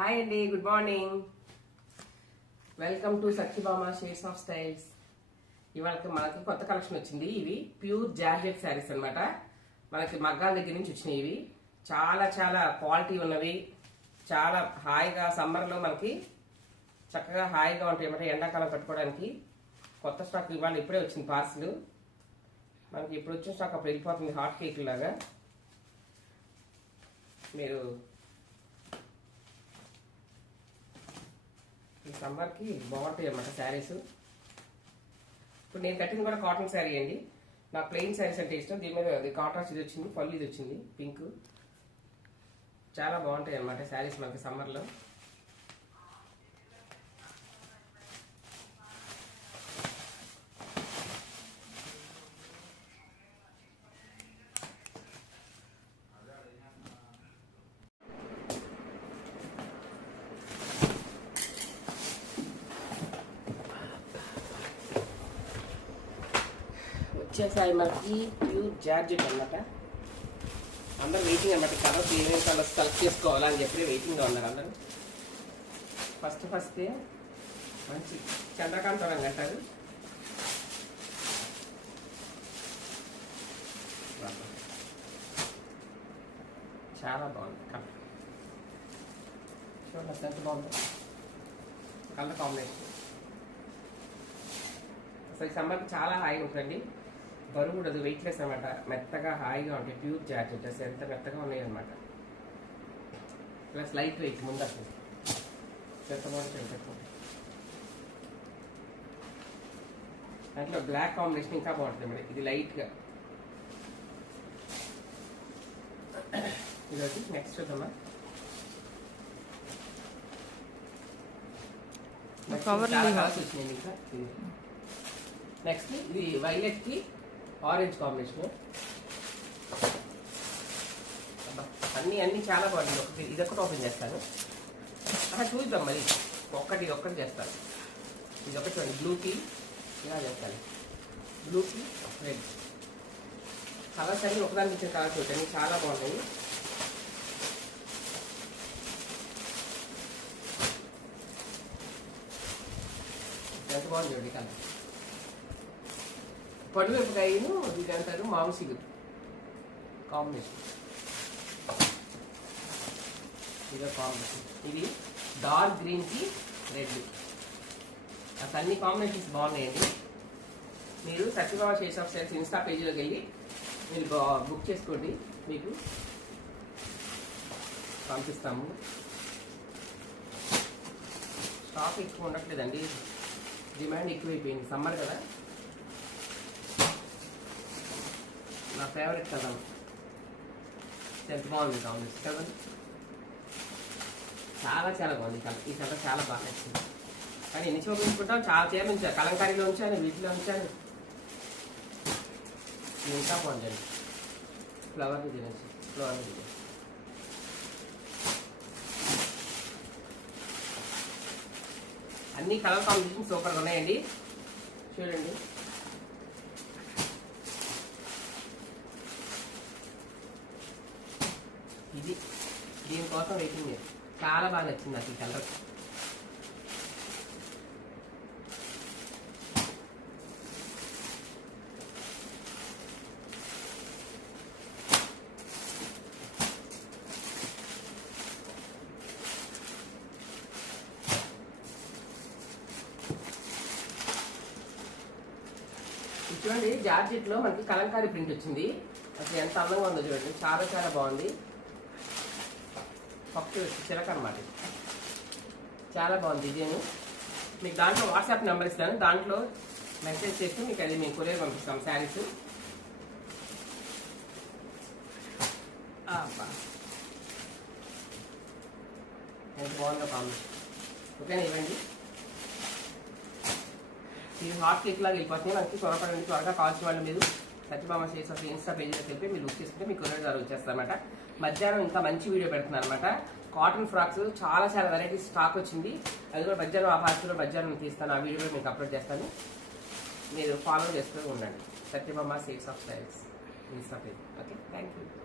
Hi అండి, good morning. Welcome to Satyabhama shades of styles. ఇవాళ మనకి కొత్త కలెక్షన్ వచ్చింది. ఇవి ప్యూర్ జార్జెట్ శారీస్ అన్నమాట. మనకి మగ్గాల దగ్గర నుంచి వచ్చినాయి. ఇవి చాలా చాలా క్వాలిటీ ఉన్నవి. చాలా హాయిగా సమ్మర్లో మనకి చక్కగా హాయిగా ఉంటాయి అన్నమాట. ఎండాకాలం కట్టుకోవడానికి కొత్త స్టాక్ ఇవాళ ఇప్పుడే వచ్చింది పార్సిల్. మనకి ఇప్పుడు వచ్చిన స్టాక్ అప్పుడు వెళ్ళిపోతుంది హాట్ కేక్ లాగా. మీరు ఈ సమ్మర్కి బాగుంటాయి అన్నమాట శారీస్. ఇప్పుడు నేను కట్టింది కూడా కాటన్ శారీ అండి. నాకు ప్లెయిన్ శారీస్ అంటే ఇష్టం. దీని మీద అది కాటన్స్ ఇది వచ్చింది, పళ్ళు ఇది వచ్చింది పింక్. చాలా బాగుంటాయి అన్నమాట శారీస్ మనకి సమ్మర్లో. వచ్చేసాయి మనకి ప్యూర్ జార్జెట్ అనమాట. అందరూ వెయిటింగ్ అనమాట. కలర్స్ ఏమేమి కలర్స్ సెలెక్ట్ చేసుకోవాలని చెప్పి వెయిటింగ్గా ఉన్నారు అందరూ. ఫస్ట్ మంచి చంద్రకాంత్ రంగు అంటారు. చాలా బాగుంది కలర్. చూడండి ఎంత బాగుంది కలర్ కాంబినేషన్. అసలు ఈ సమ్మర్కి చాలా హాయిగా ఉంటుందండి. బరువు కూడా అది వెయిట్లెస్ అనమాట. మెత్తగా హాయిగా ఉంటాయి. ప్యూర్ జార్జెట్ అసలు ఎంత మెత్తగా ఉన్నాయి అనమాట. ప్లస్ లైట్ వెయిట్ ముందు అసలు ఎంత బాగుంటుంది. దాంట్లో బ్లాక్ కాంబినేషన్ ఇంకా బాగుంటుంది మరి. ఇది లైట్గా ఇది నెక్స్ట్ చూద్దామా. వచ్చినాయి ఇంకా. నెక్స్ట్ ఇది వైలెట్ కి ఆరెంజ్ కాంబినేషన్. అన్ని చాలా బాగుంటుంది. ఇదొకటి ఓపెన్ చేస్తాను. చూద్దాం మరి. ఒక్కటి చేస్తాను. ఇది ఒకటి చూడండి. బ్లూకి ఇలా చేస్తాను. బ్లూకి రెడ్ కలర్స్ అన్ని ఒకదానికి ఇచ్చిన కలర్స్ ఉంటాయి. చాలా బాగున్నాయి. ఎంత బాగుంది చూడండి కలర్. పడివెప్పకాయను ఇది అంటారు మాంసిగు కాంబినేషన్. ఇదో కాంబినేషన్. ఇది డార్క్ గ్రీన్ కి రెడ్. అసలు అన్ని కాంబినేషన్స్ బాగున్నాయండి. మీరు Satyabhama shades of styles insta పేజీలోకి వెళ్ళి మీరు బుక్ చేసుకోండి. మీకు పంపిస్తాము. స్టాక్ ఎక్కువ ఉండట్లేదండి. డిమాండ్ ఎక్కువైపోయింది. సమ్మర్ కదా. నా ఫేవరెట్ కలర్. ఎంత బాగుంది కాంబినేషన్ కలర్. చాలా బాగుంది కలర్. ఈ కలర్ చాలా బాగా నచ్చింది. కానీ ఎన్ని చోట్ల ఉంచుకుంటాం. చాలా చీరలు ఉంచాను. కలంకారీలో ఉంచాను, వీటిలో ఉంచాను. ఇంకా బాగుందండి. ఫ్లవర్ తినచ్చు. ఫ్లవర్ తినచ్చు. అన్ని కలర్ కాంబినేషన్ సూపర్గా ఉన్నాయండి. చూడండి. ఇది దీనికోసం వెయిటింగ్. చాలా బాగా నచ్చింది నాకు ఈ కలర్. చూడండి. జార్జెట్ లో మనకి కలంకారీ ప్రింట్ వచ్చింది. అసలు ఎంత అందంగా ఉందో చూడండి. చాలా బాగుంది. పప్పు చిలక అనమాట. చాలా బాగుంది డిజైన్. మీకు దాంట్లో వాట్సాప్ నెంబర్ ఇస్తాను. దాంట్లో మెసేజ్ చేసి మీకు అది మేము కొరియర్ పంపిస్తాం శారీస్. ఎంత బాగుందో కాంబినేషన్. ఓకేనా. ఇవ్వండి. ఇది హాట్ కేక్ లాగా వెళ్ళిపోతుంది. మనకి త్వరగా కావాల్సిన వాళ్ళు మీరు సత్యభామ షేడ్స్ ఆఫ్ ఇన్స్టా పేజీలో తెలిపి మీరు బుక్ చేసుకుంటే మీకు కొరియర్ ద్వారా వచ్చేస్తారనమాట. మధ్యాహ్నం ఇంకా మంచి వీడియో పెడుతున్నాను అనమాట. కాటన్ ఫ్రాక్స్ చాలా వెరైటీస్ స్టాక్ వచ్చింది. అది కూడా మధ్యాహ్నం ఆ పార్టీలో మధ్యాహ్నం తీస్తాను. ఆ వీడియోలో మీకు అప్లోడ్ చేస్తాను. మీరు ఫాలో చేస్తూ ఉండండి. Satyabhama shades of styles Insta page. Okay, thank you.